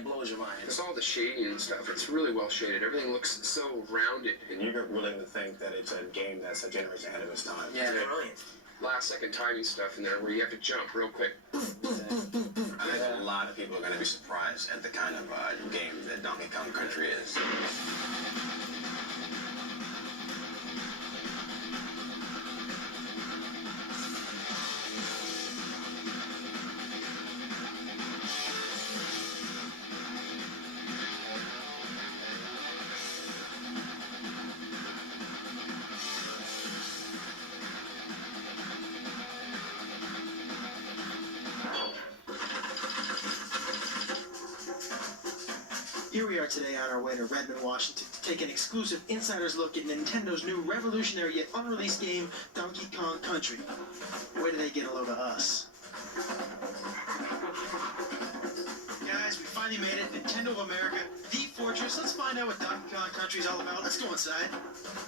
like blows your mind. It's all the shading and stuff. It's really well shaded. Everything looks so rounded. And you're willing to think that it's a game that's a generation ahead of its time. Yeah, brilliant. Last second timing stuff in there where you have to jump real quick. I think a lot of people are going to be surprised at the kind of game that Donkey Kong Country is. Here we are today on our way to Redmond, Washington to take an exclusive insider's look at Nintendo's new revolutionary yet unreleased game, Donkey Kong Country. Where do they get a load of us? Guys, we finally made it. Nintendo of America, the fortress. Let's find out what Donkey Kong Country is all about. Let's go inside.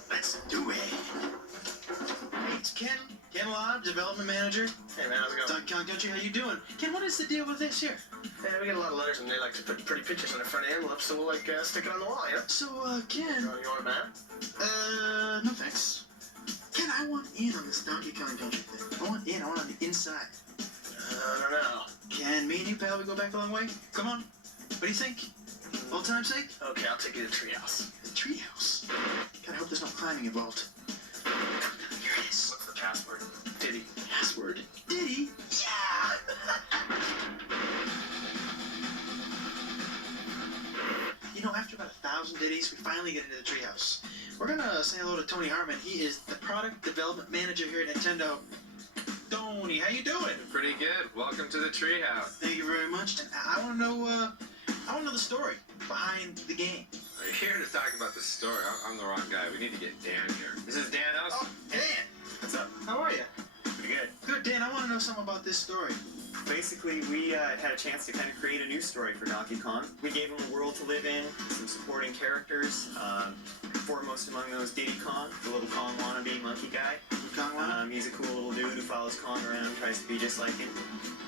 Let's do it. Hey, it's Ken Lobb, development manager. Hey man, how's it going? Donkey Kong Country, how you doing? Ken, what is the deal with this here? Yeah, we get a lot of letters and they like to put pretty pictures on the front envelopes, so we'll like stick it on the wall, you know? So, Ken... You want a map? No thanks. Ken, I want in on this Donkey Kong Country thing. I want in, I want on the inside. I don't know. Ken, me and you, pal, we go back a long way? Come on. What do you think? Old time's sake? Okay, I'll take you to the treehouse. The treehouse? God, I hope there's no climbing involved. Here it is. What's the password? Diddy. Password? Diddy? Yeah! You know, after about 1,000 ditties, we finally get into the treehouse. We're gonna say hello to Tony Hartman. He is the product development manager here at Nintendo. Tony, how you doing? Pretty good. Welcome to the treehouse. Thank you very much. And I want to know the story behind the game. We're here to talk about the story. I'm the wrong guy. We need to get Dan here. This is Dan House. Oh, Dan. What's up? How are you? Pretty good. Good, Dan. I want to know something about this story. Basically, we had a chance to kind of create a new story for Donkey Kong. We gave him a world to live in, some supporting characters, foremost among those Diddy Kong, the little Kong wannabe monkey guy. Kong wannabe? He's a cool little dude who follows Kong around, tries to be just like him.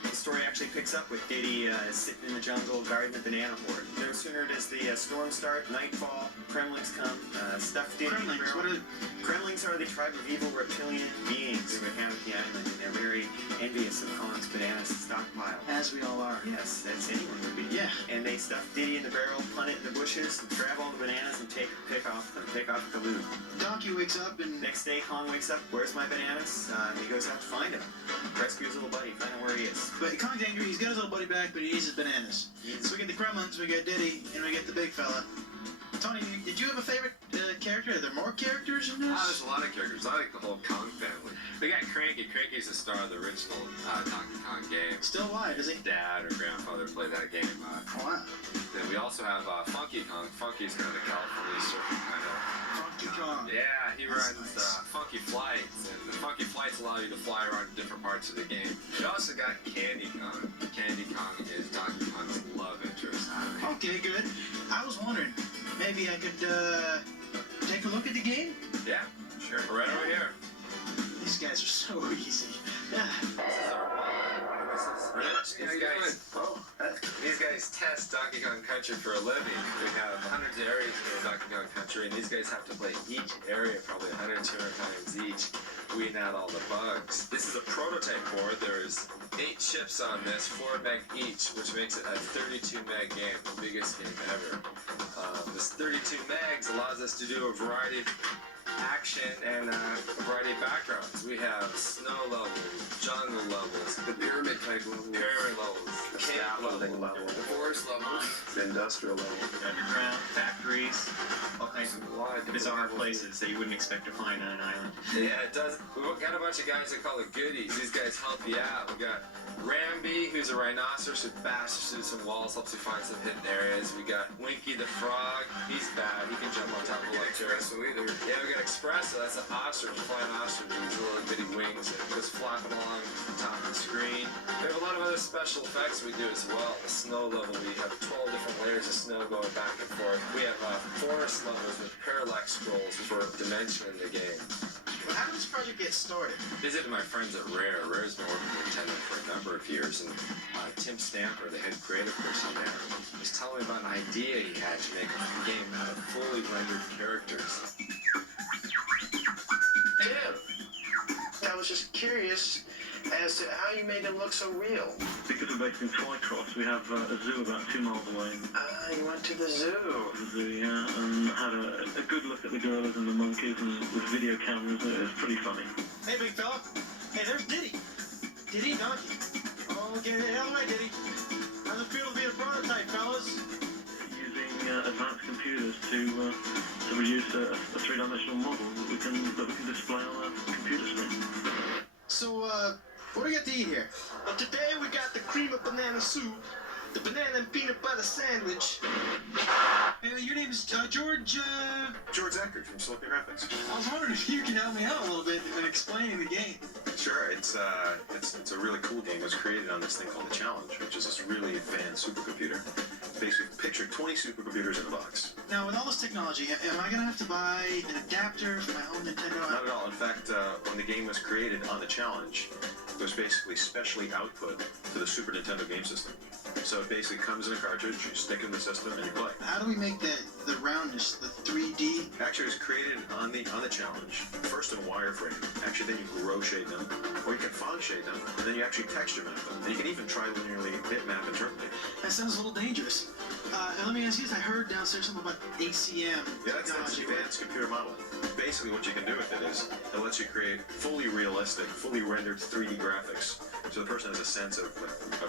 The story actually picks up with Diddy sitting in the jungle guarding the banana horde. No sooner does the storm start, nightfall, Kremlings come, stuff Diddy. Kremlings? What are... Kremlings are the tribe of evil reptilian beings who inhabit the island, and they're very envious of Kong's bananas stockpile. As we all are. Yes, as anyone would be. Yeah. And they stuff Diddy in the barrel, punt it in the bushes, grab all the bananas, and pick off the loot. Donkey wakes up and... Next day, Kong wakes up, where's my bananas? He goes out to find him. Rescue his little buddy, find out where he is. But Kong's angry, he's got his little buddy back, but he needs his bananas. So we get the Kremlins, we get Diddy, and we get the big fella. Tony, did you have a favorite character? Are there more characters in this? There's a lot of characters. I like the whole Kong family. We got Cranky. Cranky's the star of the original Donkey Kong game. Still alive, is he? Dad or grandfather played that game. Oh, wow. Then we also have Funky Kong. Funky's kind of the California surfing kind of. Funky Kong. Yeah, he runs nice. Funky Flights, and the Funky Flights allow you to fly around different parts of the game. We also got Candy Kong. Candy Kong is Donkey Kong's love interest. Okay, good. I was wondering, maybe I could take a look at the game? Yeah, sure. Right over here. These guys are so easy. Yeah. This is our these guys test Donkey Kong Country for a living. We have hundreds of areas in Donkey Kong Country, and these guys have to play each area probably 100, 200 times each, weeding out all the bugs. This is a prototype board. There's 8 chips on this, 4 meg each, which makes it a 32 meg game, the biggest game ever. This 32 megs allows us to do a variety of action and a variety of backgrounds. We have snow levels, jungle levels, The pyramid type level. pyramid levels, cave Scaffolding levels, level. The forest levels. Industrial level. Underground, factories, all kinds of a lot of bizarre different places that you wouldn't expect to find on an island. Yeah, it does. We've got a bunch of guys that call it goodies. These guys help you out. We got Ramby, who's a rhinoceros who bashes through some walls, helps you find some hidden areas. We got Winky the frog. He's bad. He can jump on top of electricity. Yeah, we got Espresso. That's an ostrich, flying ostrich with these little bitty wings that goes flapping along the top of the screen. We have a lot of other special effects we do as well. The snow level, we have 12 different layers of snow going back and forth. We have forest levels with parallax scrolls for dimension in the game. Well, how did this project get started? Visited my friends at Rare. Rare's been working with Nintendo for a number of years, and Tim Stamper, the head creative person there, was telling me about an idea he had to make a game out of fully rendered characters. Tim, I was just curious as to how you made them look so real. Because we're based in Twycross, we have a zoo about 2 miles away. Ah, you went to the zoo. The zoo, yeah, and had a good look at the gorillas and the monkeys, and with video cameras, it was pretty funny. Hey, big fella. Hey, there's Diddy. Diddy Donkey. Oh, get it out of the way, Diddy. How's it feel to be a prototype, fellas? Using advanced computers to produce a 3-dimensional model that we can display on a computer screen. So, what do we got to eat here? Well, today we got the cream of banana soup, the banana and peanut butter sandwich. Hey, your name is George, George Eckert from Stunt Race FX. I was wondering if you can help me out a little bit in explaining the game. Sure, it's a really cool game. It was created on this thing called the Challenge, which is this really advanced supercomputer. Basically, picture 20 supercomputers in a box. Now, with all this technology, am I gonna have to buy an adapter for my home Nintendo? Not at all. In fact, when the game was created on the Challenge, it was basically specially output to the Super Nintendo game system. So it basically comes in a cartridge, you stick it in the system, and you play. How do we make the roundness, the 3D? Actually, it was created on the Challenge, first in wireframe. Actually, then you grow shade them, or you can fog shade them, and then you actually texture map them. And you can even try linearly bitmap internally. That sounds a little dangerous. And let me ask you this, I heard downstairs something about ACM Yeah, that's technology. advanced computer modeling. Basically, what you can do with it is it lets you create fully realistic, fully rendered 3D graphics, so the person has a sense of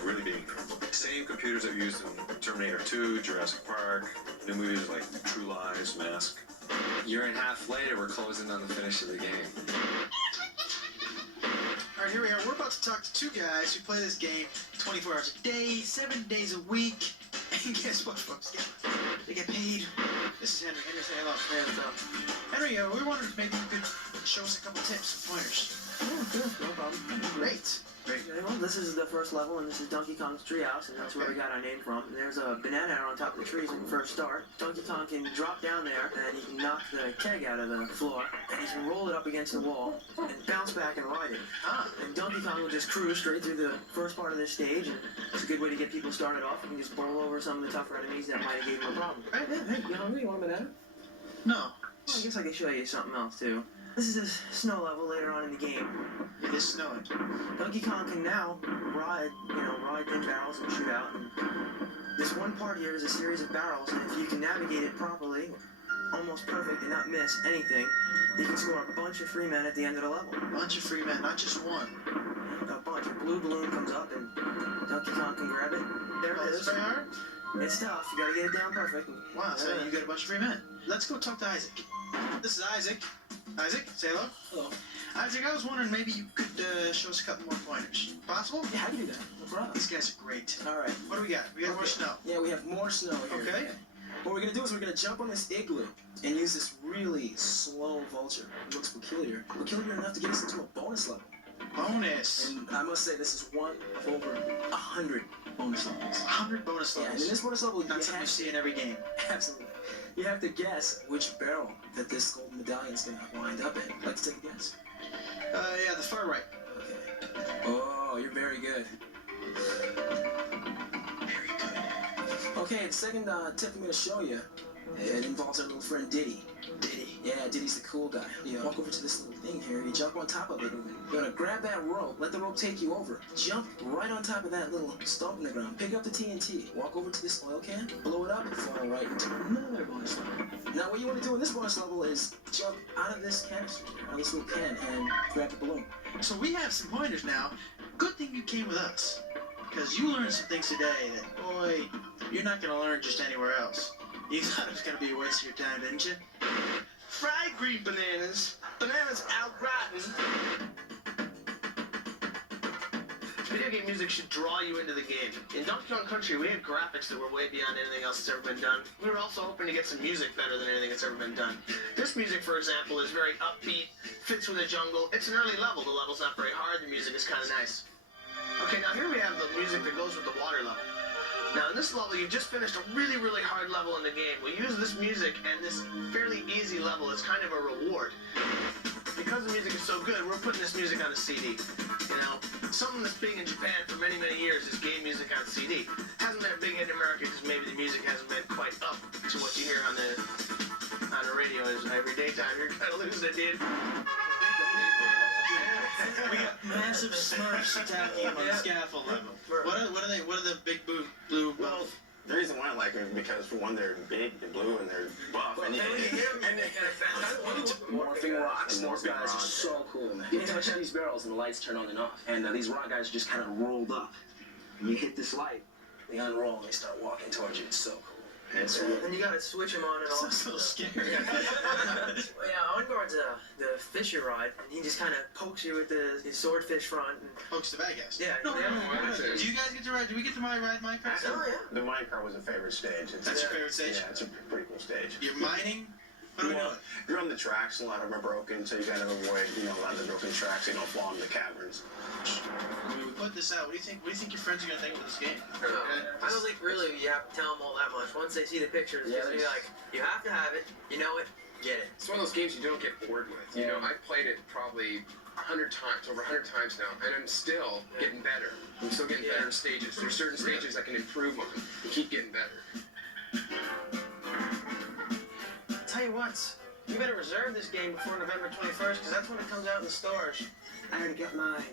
really being same computers that are used in Terminator 2, Jurassic Park, new movies like True Lies, Mask. A year and a half later, we're closing on the finish of the game. Alright, here we are. We're about to talk to two guys who play this game 24 hours a day, 7 days a week. And guess what, folks? They get paid. This is Henry. Henry, say hello. Hey, what's up? Henry, we wondered if maybe you could show us a couple tips and pointers. Yeah, sure, no problem. Great. Okay, well, this is the first level, and this is Donkey Kong's treehouse, and that's where we got our name from. There's a banana on top of the trees when you first start. Donkey Kong can drop down there, and he can knock the keg out of the floor, and he can roll it up against the wall, and bounce back and ride it. And Donkey Kong will just cruise straight through the first part of this stage, and it's a good way to get people started off. You can just bowl over some of the tougher enemies that might have gave him a problem. Right? Yeah, hey, you hungry? You want a banana? No. Well, I guess I can show you something else, too. This is a snow level later on in the game. It is snowing. Donkey Kong can now ride in barrels and shoot out. And this one part here is a series of barrels, and if you can navigate it properly, almost perfect and not miss anything, you can score a bunch of free men at the end of the level. A bunch of free men, not just one. A bunch. A blue balloon comes up, and Donkey Kong can grab it. There it It's is. very hard? It's tough. You gotta get it down perfect. Wow, so you got a bunch of free men. Let's go talk to Isaac. This is Isaac. Isaac, say hello. Hello. Isaac, I was wondering maybe you could show us a couple more pointers. Possible? Yeah, how do you do that? No problem. These guys are great. All right. What do we got? We got more snow. Yeah, we have more snow here. Okay. What we're gonna do is we're gonna jump on this igloo and use this really slow vulture. It looks peculiar. Peculiar enough to get us into a bonus level. Bonus. And I must say, this is one of over 100 bonus levels. 100 bonus Yeah, and levels. in this bonus level, That's something you see in every game. absolutely. You have to guess which barrel that this golden medallion is gonna wind up in. Like to take a guess? Yeah, the far right. Okay. Oh, you're very good. Very good. Okay, the second tip I'm gonna show you, it involves our little friend Diddy. Diddy. Yeah, Diddy's the cool guy. You walk over to this little thing here, you jump on top of it, you're gonna grab that rope, let the rope take you over, jump right on top of that little stump in the ground, pick up the TNT, walk over to this oil can, blow it up, and fall right into another bonus level. Now what you want to do in this bonus level is jump out of this canister, out of this little can, and grab the balloon. So we have some pointers now. Good thing you came with us. Because you learned some things today that, boy, you're not going to learn just anywhere else. You thought it was going to be a waste of your time, didn't you? Fried green bananas. Bananas out rotten. Video game music should draw you into the game. In Donkey Kong Country, we had graphics that were way beyond anything else that's ever been done. We were also hoping to get some music better than anything that's ever been done. This music, for example, is very upbeat, fits with the jungle. It's an early level. The level's not very hard. The music is kind of nice. Okay, now here we have the music that goes with the water level. Now in this level, you've just finished a really, really hard level in the game. We use this music and this fairly easy level as kind of a reward. because the music is so good, we're putting this music on a CD. You know, something that's big in Japan for many, many years is game music on CD. Hasn't been a big hit in America because maybe the music hasn't been quite up to what you hear on the radio every daytime. You're kind of losing it, dude. We got massive Smurfs attacking him on the scaffold level. What are the big blue Well, the reason why I like them is because, for one, they're big, they're blue, and they're buff. And Morphing rocks. And Those morphing guys are rocks. so cool, man. You touch these barrels and the lights turn on and off. And these rock guys are just kind of rolled up. And you hit this light, they unroll and they start walking towards you. It's so cool. And so, And you gotta switch them on and off. so scary. Yeah, OnGuard's the fisher rod, and he just kind of pokes you with his swordfish front. And, Pokes the bad guys. yeah, No, yeah. do you guys get to ride? Do we get to ride minecart? Oh, yeah. the minecart was a favorite stage. That's your favorite stage? Yeah, it's a pretty cool stage. You're mining? What are we doing? You're on the tracks, a lot of them are broken, so you gotta avoid, a lot of the broken tracks, fall in the caverns. When we put this out, what do you think your friends are gonna think of this game? I don't think really you have to tell them all that much. Once they see the pictures, Yeah, it's gonna be like, you have to have it, you know it, get it. It's one of those games you don't get bored with. You know, I've played it probably 100 times, over 100 times now, and I'm still getting better. I'm still getting better in stages. There's certain stages I can improve on and keep getting better. Tell you what, you better reserve this game before November 21st, because that's when it comes out in the stores. I already got mine.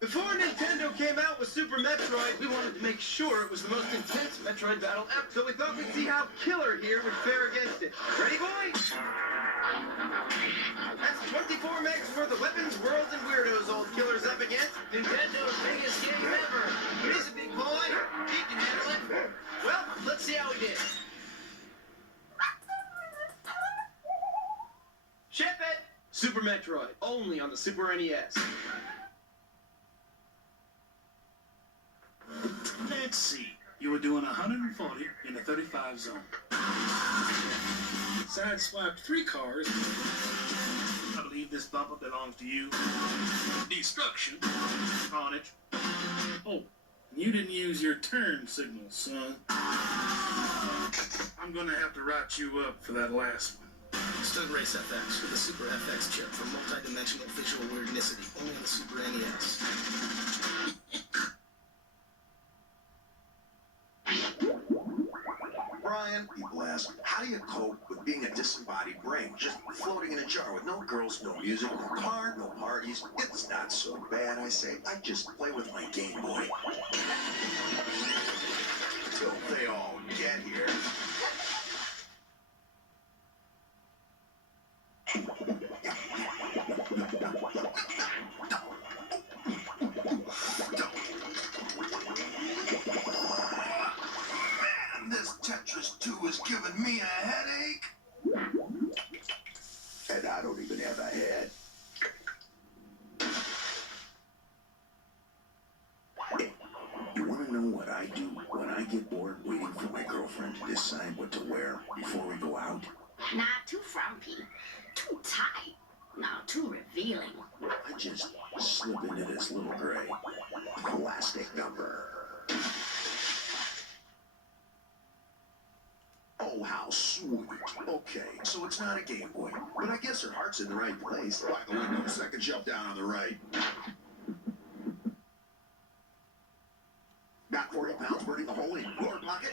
Before Nintendo came out with Super Metroid, we wanted to make sure it was the most intense Metroid battle ever, so we thought we'd see how Killer here would fare against it. Ready, boys? That's 64 megs worth of weapons, worlds, and weirdos old killer's up against. Nintendo's biggest game ever. But he's a big boy. He can handle it. Well, let's see how he did. Ship it! Super Metroid, only on the Super NES. Let's see. You were doing 140 in a 35 zone. Sideswiped 3 cars. I believe this bumper belongs to you. Destruction. Carnage. Oh, you didn't use your turn signal, son. I'm gonna have to write you up for that last one. Stunt Race FX with a Super FX chip for multi-dimensional visual weirdnicity, only on the Super NES. Brian, people ask, how do you cope with being a disembodied brain, just floating in a jar with no girls, no music, no car, no parties? It's not so bad, I say. I just play with my Game Boy. Till they all get here. This Tetris 2 is giving me a headache. And I don't even have a head. Hey, you want to know what I do when I get bored waiting for my girlfriend to decide what to wear before we go out? Not too frumpy, too tight, not too revealing. I just slip into this little gray plastic number. Oh, how sweet. Okay, so it's not a Game Boy, but I guess her heart's in the right place. By the window, second shelf down on the right. Got 40 pounds burning a hole in your pocket?